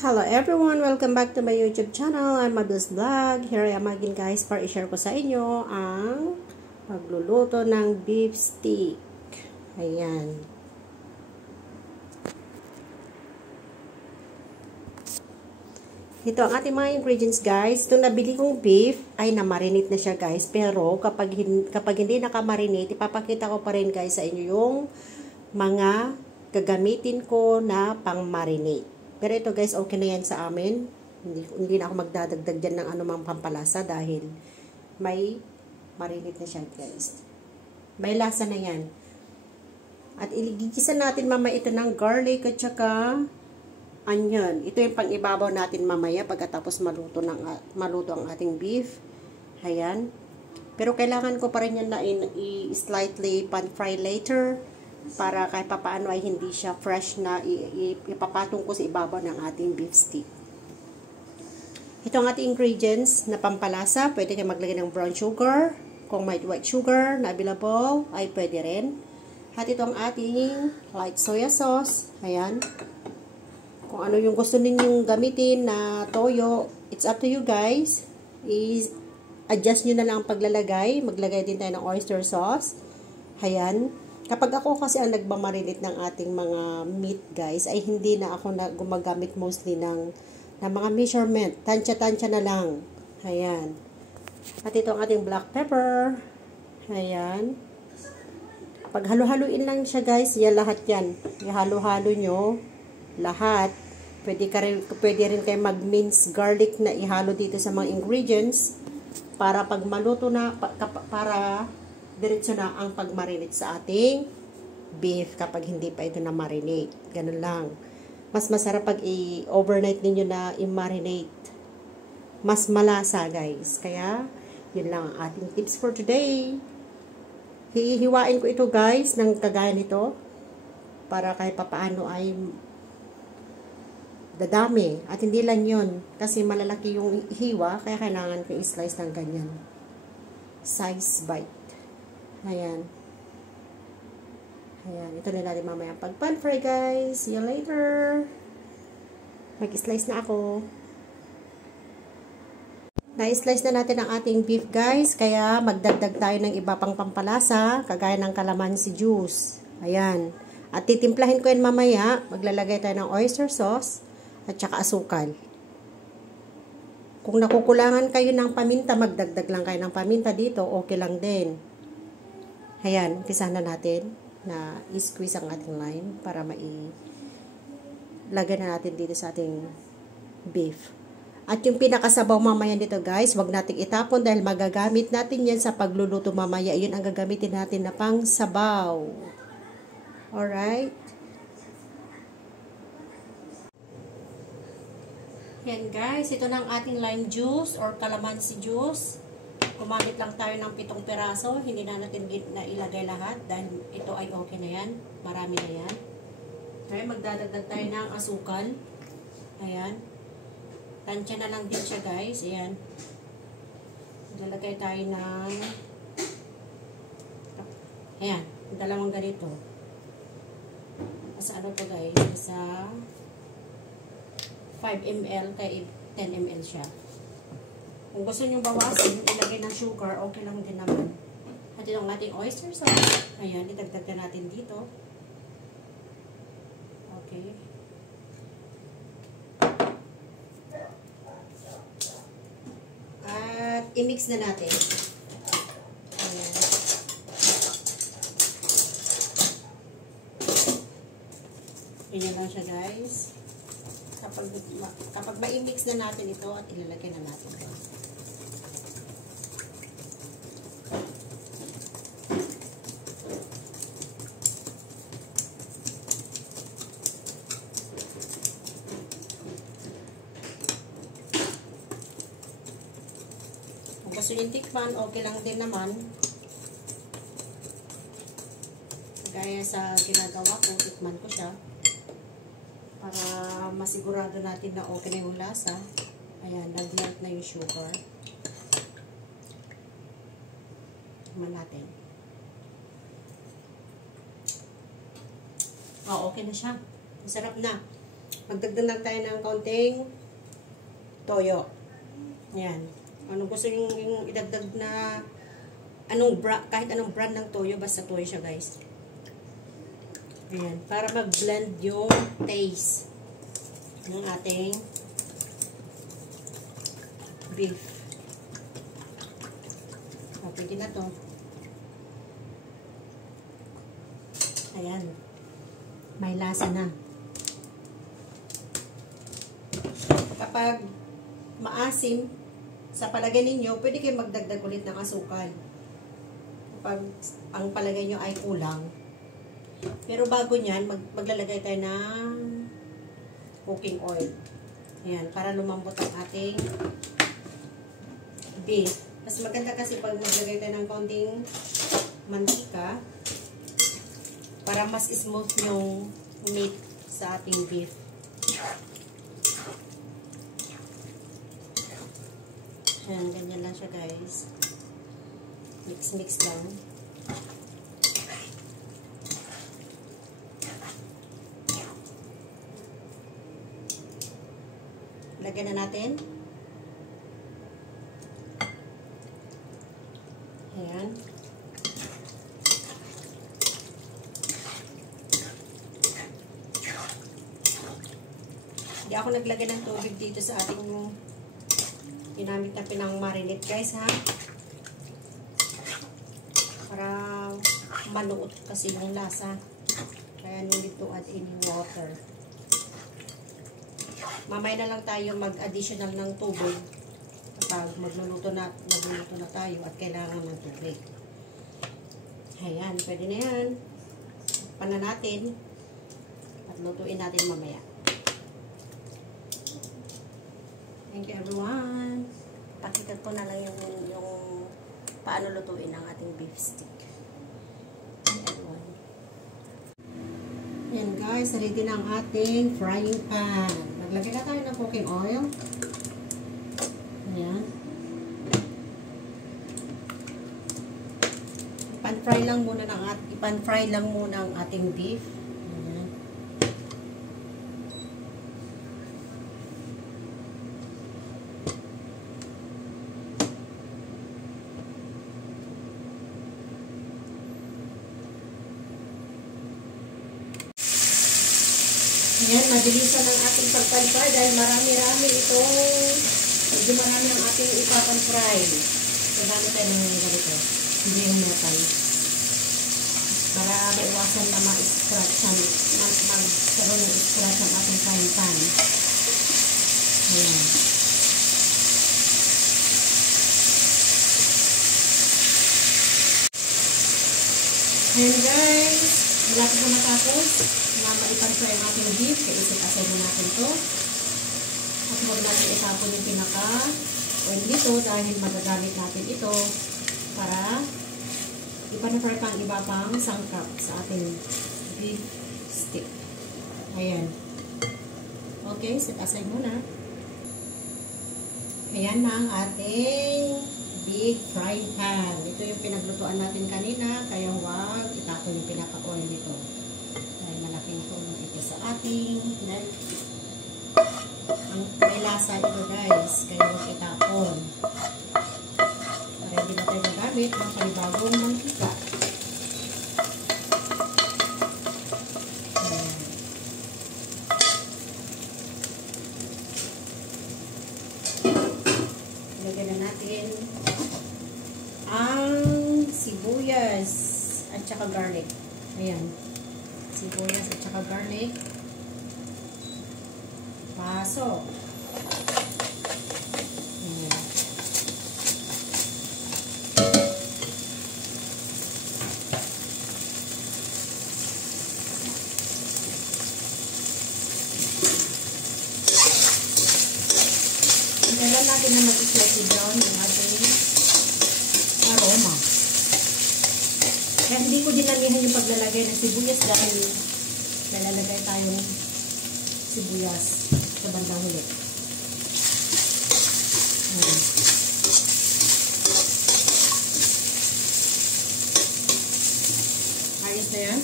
Hello everyone! Welcome back to my YouTube channel. I'm Madus Vlog. Here I am again guys para i-share ko sa inyo ang pagluluto ng beef steak. Ayan. Ito ang ating mga ingredients guys. Itong nabili kong beef ay na-marinate na siya guys. Pero kapag hindi naka-marinate, ipapakita ko pa rin guys sa inyo yung mga gagamitin ko na pang-marinate. Pero ito guys, okay na yan sa amin. Hindi na ako magdadagdag dyan ng anumang pampalasa dahil may marinate na siya guys. May lasa na yan. At iligigisa natin mamaya ito ng garlic at saka onion. Ito yung pang-ibabaw natin mamaya pagkatapos maluto ang ating beef. Ayan. Pero kailangan ko pa rin yan na i-slightly pan-fry later. Para kahit papaano ay hindi siya fresh na ipapatong ko sa ibabaw ng ating beef steak. Ito ang ating ingredients na pampalasa. Pwede kayo maglagay ng brown sugar. Kung may white sugar na available, ay pwede rin. At ito ang ating light soya sauce. Ayan. Kung ano yung gusto ninyong gamitin na toyo, it's up to you guys. Adjust nyo na lang ang paglalagay. Maglagay din tayo ng oyster sauce. Ayan. Kapag ako kasi ang nagmamarinate ng ating mga meat guys, ay hindi na ako gumagamit mostly ng mga measurement. Tansya-tansya na lang. Ayan. At ito ang ating black pepper. Ayan. Pag halo-haluin lang siya guys, yan lahat yan. Ihalo-halo nyo. Lahat. Pwede rin kayo mag-mince garlic na ihalo dito sa mga ingredients. Para pag maluto na, para diretso na ang pag-marinate sa ating beef kapag hindi pa ito na marinate. Ganun lang. Mas masarap pag i-overnight ninyo na i-marinate. Mas malasa, guys. Kaya, yun lang ang ating tips for today. Hihiwain ko ito, guys, ng kagaya nito. Para kahit papaano ay dadami. At hindi lang yun. Kasi malalaki yung hiwa, kaya kailangan ko i-slice ng ganyan. Size bite. Ayan. Ayan. Ito na natin mamaya pag-pan fry guys. See you later. Mag-slice na ako. Na-slice na natin ang ating beef guys. Kaya magdagdag tayo ng iba pang pampalasa. Kagaya ng calamansi juice. Ayan. At titimplahin ko yan mamaya. Maglalagay tayo ng oyster sauce. At saka asukal. Kung nakukulangan kayo ng paminta, magdagdag lang kayo ng paminta dito. Okay lang din. Ayan, umpisahan na natin na i-squeeze ang ating lime para lagay na natin dito sa ating beef. At yung pinakasabaw mamaya dito guys, wag nating itapon dahil magagamit natin yan sa pagluluto mamaya. Yun ang gagamitin natin na pang sabaw. Alright? Yan guys, ito na ang ating lime juice or calamansi juice. Gumamit lang tayo ng 7 peraso. Hindi na natin na ilagay lahat dahil ito ay okay na yan. Marami na yan. Okay, magdadagdag tayo ng asukal. Ayan. Tansya na lang din siya guys. Ayan. Maglalagay tayo ng ayan. Dalawang ganito. Sa ano to guys? Sa 5 ml kay 10 ml siya. Kung gusto nyo bawasin, ilagay ng sugar, okay lang din naman. At ito ang ating oyster sauce. Ayan, itagdag na natin dito. Okay. At i-mix na natin. Ayan. Ganyan lang siya guys. Kapag ma-mix na natin ito at ilalagay na natin ito. Kung gusto yung tikman, okay lang din naman. Gaya sa ginagawa ko, tikman ko siya. Para masigurado natin na okay na yung lasa. Ayan, nag-melt na yung sugar. Tikman natin. Okay na siya. Masarap na. Magdagdag lang tayo ng kaunting toyo. Ayan. Ano gusto yung idagdag na kahit anong brand ng toyo, basta toyo siya guys. Ayan. Para mag-blend yung taste ng ating beef. O, pwede na to. Ayan. May lasa na. Kapag maasim, sa palagay ninyo, pwede kayo magdagdag ulit ng asukal. Kapag ang palagay nyo ay kulang. Pero bago nyan, maglalagay tayo ng cooking oil. Ayan, para lumambot ang ating beef. Mas maganda kasi pag maglagay tayo ng konting mantika, para mas smooth yung meat sa ating beef. Ayan, ganyan lang siya guys. Mix lang. Lagyan na natin. Ayan. Hindi ako naglagay ng tubig dito sa ating ginamit na pinang-marinate guys ha. Para manuot kasi yung lasa. Kaya no need to add any water. Mamaya na lang tayo mag-additional ng tubig kapag magluluto na tayo at kailangan ng tubig. Ayan, pwede na yan. Pan na natin at lutuin natin mamaya. Thank you everyone. Pakita ko na lang yung paano lutuin ang ating beef stick. Ayan guys, ready na ang ating frying pan. Maglagay na tayo ng cooking oil. Ayan. Ipan-fry lang muna ang ating beef. Ayan. Ayan, mabilisan ang ating pagpan-fry dahil marami-rami itong medyo marami ang ating ipapan-fry. Marami tayo ng ganito. Hindi yung metal. Para maiwasan na ma-scratch magkaroon ng scratch ang ating frying pan. Ayan. Ayan guys, malapit na matapos. Maipan-fry ang ating beef, kaya isin-asay na natin ito. At huwag natin itapon yung pinaka-oil nito dahil magagamit natin ito para ipan-fry pang iba pang sangkap sa ating beef stick. Ayan. Okay, set-aside muna. Ayan na ang ating big frying pan. Ito yung pinaglutuan natin kanina, kaya huwag itapon yung pinaka-oil nito. Malaking tulong ito sa ating may lasa ito guys, kaya huwag itapon para hindi na tayo magamit ng panibagong mantika. Lagyan na natin ang sibuyas at saka garlic. Ayan, sibuyas at saka garlic. Pasok. Ayan. Kailan natin na mag-slightly brown yung ating aroma. Kaya hindi ko dinamihan yung paglalagay ng sibuyas dahil lalagay tayong sibuyas sa bandang huli. Ayos na yan.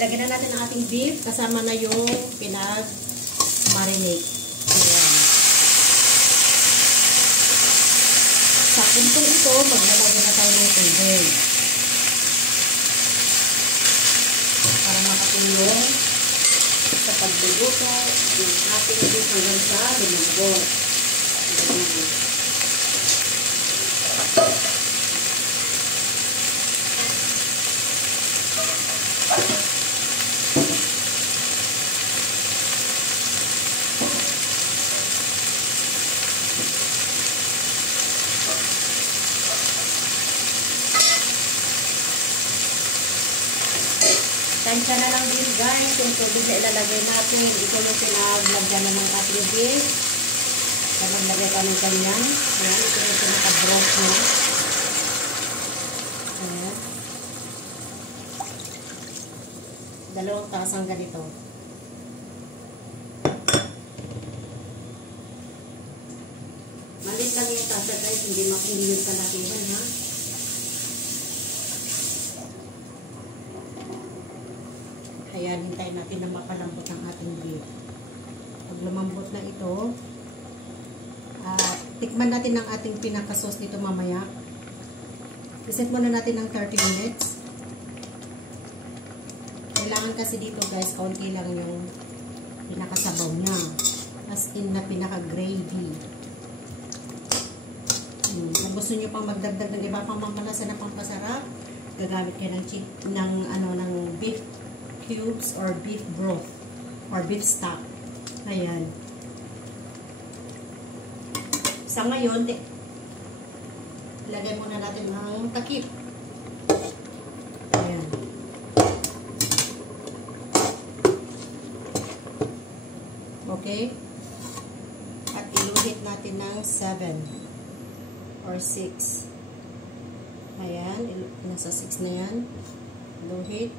Ilagay na natin ang ating beef kasama na yung pinag-marinate. Ayan. Sa puntong ito, maglalagay na tayo ng tubig. Para makatulong sa pagluluto yung ating beef hanggang sa lumambot. Tansya na lang din guys, yung tubig na ilalagay natin. Ito na pinaglagyan na ng ating beef. So, maglagay pa ng ganyan. Ayan, ito na pinaka-broth na. Ayan. 2 tasang ganito. Malit lang yung tasa guys, hindi yung kalakihan ha. Ayan, hintayin natin na mapalambot ang ating beef. Pag lumambot na ito, tikman natin ang ating pinaka-sauce dito mamaya. Reset muna natin ng 30 minutes. Kailangan kasi dito guys, konti lang yung pinakasabaw na. As in na pinaka-gravy. Kung gusto nyo pang magdagdag ng iba pang mamalasa na pampasarap, gagamit kayo ng beef cubes or beef broth or beef stock. Ayan. Sa ngayon, ilagay muna natin ng takip. Ayan. Okay? At iluhit natin ng 7 or 6. Ayan. Nasa 6 na yan. Iluhit.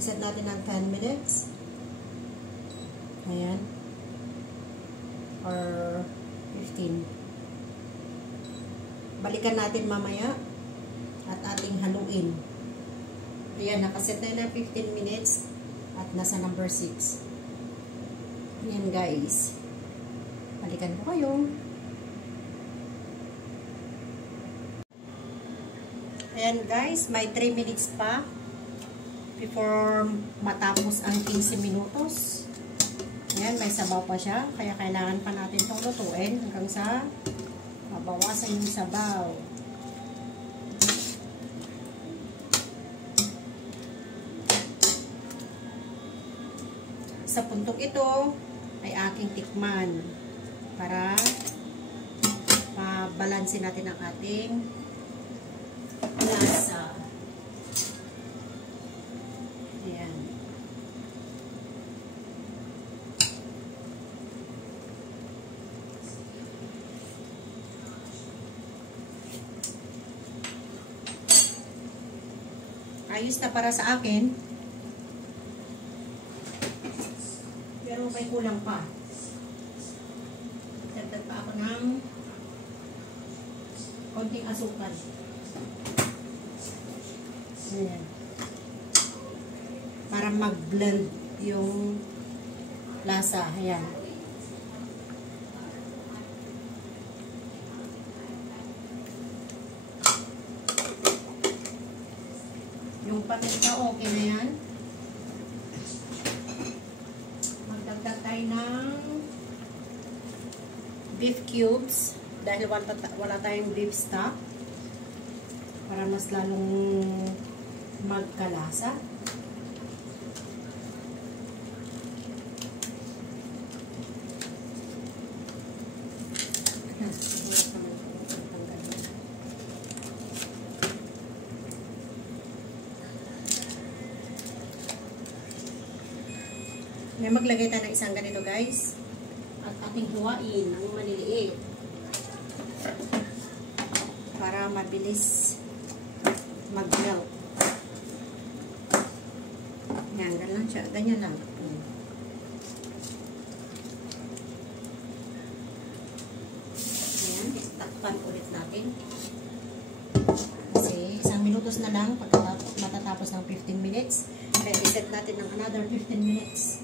Iset natin ng 10 minutes. Ayan. Or 15. Balikan natin mamaya at ating haluin. Ayan, nakaset na ng 15 minutes at nasa number 6. Ayan guys. Balikan ko kayo. Ayan guys, may 3 minutes pa before matapos ang 15 minutos. Ayan, may sabaw pa siya. Kaya kailangan pa natin itong lutuin hanggang sa mabawasan yung sabaw. Sa puntong ito ay aking tikman para mabalansin natin ang ating lasa. Ayan. Ayos na para sa akin. Pero may kulang pa. Dagdag pa ako ng konting asukal. Ayan. Para mag-blend yung lasa. Ayan. Yung paminta, okay na yan. Magdagdag tayo ng beef cubes dahil wala tayong beef stock para mas lalong magkalasa. May maglagay tayo ng isang ganito guys at ating huwain ng maliliit para mabilis mag-melt. Yan, ganyan siya. Ganyan lang. Ayan, takpan ulit natin kasi isang malutos na lang matatapos ng 15 minutes. Kaya iset natin ng another 15 minutes.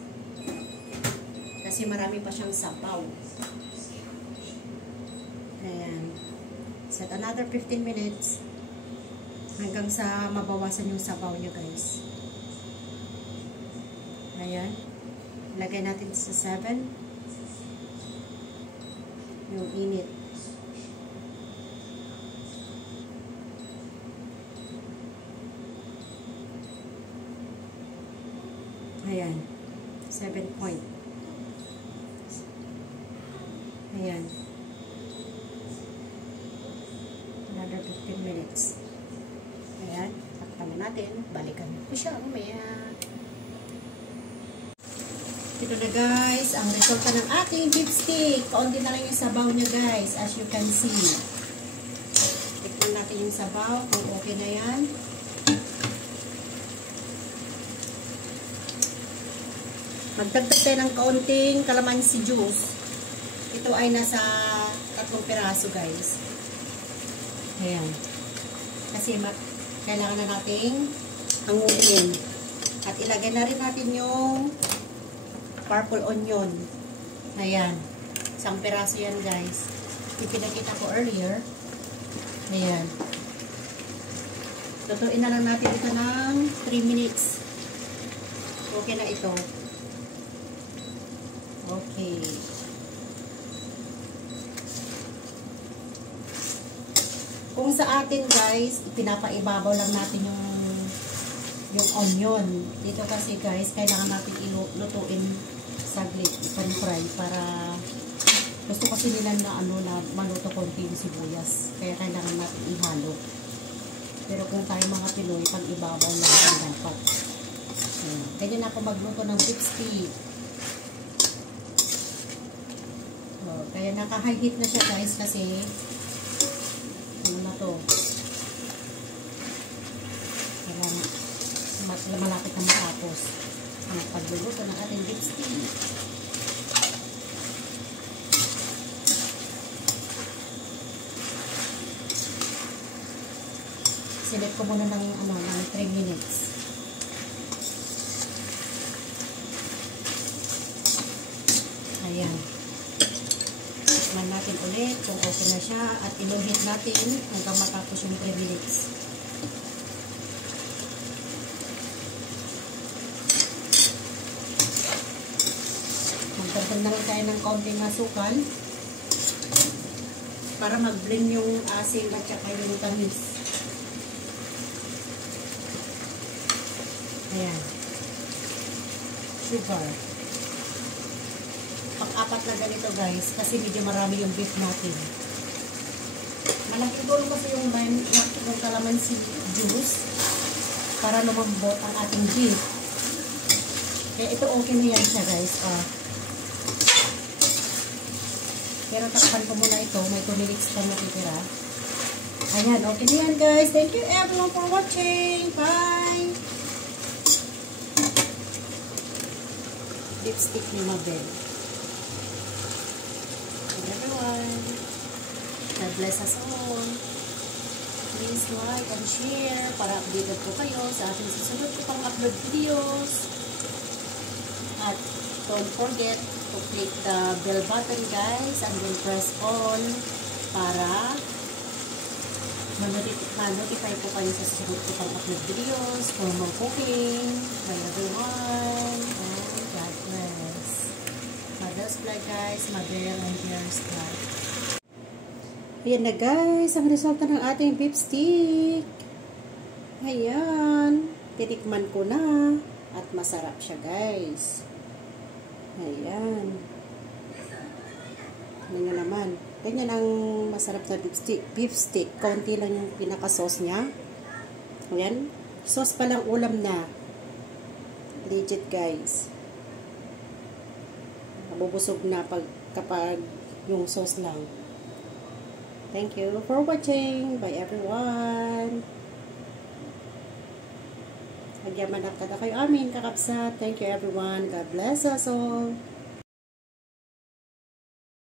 Kasi marami pa siyang sabaw. Ayan. Set another 15 minutes hanggang sa mabawasan yung sabaw niya, guys. Ayan. Lagay natin sa 7. Yung init. Ayan. 7 point. Ayan. Another 15 minutes. Ayan. Takpan na natin. Balikan ko siya umaya. Ito na guys, ang resulta ng ating beef steak. Kaunti na lang yung sabaw niya guys, as you can see. Tikman natin yung sabaw, kung okay na yan. Magdagdag tayo ng kaunting calamansi juice. Ito ay nasa 3 piraso guys. Ayan. Kasi kailangan na nating hanguin. At ilagay na rin natin yung purple onion. Ayan. 1 piraso yan guys. Ipinakita ko earlier. Ayan. Lutuin na lang natin ito ng 3 minutes. Okay na ito. Okay. Kung sa atin guys, pinapaibabaw lang natin yung onion. Dito kasi guys, kailangan natin ilutuin saglit, pan-fry para gusto kasi nila na na maluto konti yung sibuyas. Kaya kailangan natin ihalo. Pero kung tayo mga Pinoy, pag-ibabaw lang ang dapat. Ganyan ako magluto ng beef steak. Kaya naka-high heat na siya guys kasi ano na to, malapit na matapos ang pagluluto ng ating beef steak. Select ko muna ng 3 minutes. Ayan. Tikman natin ulit kung okay na siya at inuhit natin hanggang matapos yung 3 minutes. Magdagdag na lang tayo ng kaunting asukal para mag-blend yung asin at saka yung tamis. Ayan. Sugar. Pang-apat na ganito guys kasi medyo marami yung beef natin. Malaking tulong kasi yung calamansi juice para lumambot ang ating beef. Kaya ito okay na yan siya guys. Pero takpan ko muna ito. May 2 minutes pa natitira. Ayan, okay na yan guys. Thank you everyone for watching. Bye! Beef steak ni Mabel. Everyone, God bless us all. Please like and share para updated po kayo sa ating susunod ko pang upload videos. At don't forget to click the bell button guys and then press all para ma-notify po kayo sa susunod ko pang upload videos for more cooking. Bye everyone and God bless. Mother's Vlog guys, Mother and Dear's Vlog. Ayan na guys, ang resulta ng ating beef steak. Ayan, titikman ko na at masarap siya guys. Ayan. Ganyan naman. Ganyan ang masarap na beef steak. Kaunti lang yung pinaka-sauce niya. Ayan, sauce pa lang ulam na. Legit guys. Bubusog na kapag yung sauce lang. Thank you for watching. Bye everyone. Nagyaman na kada kayo amin kakapsat. Thank you everyone. God bless us all.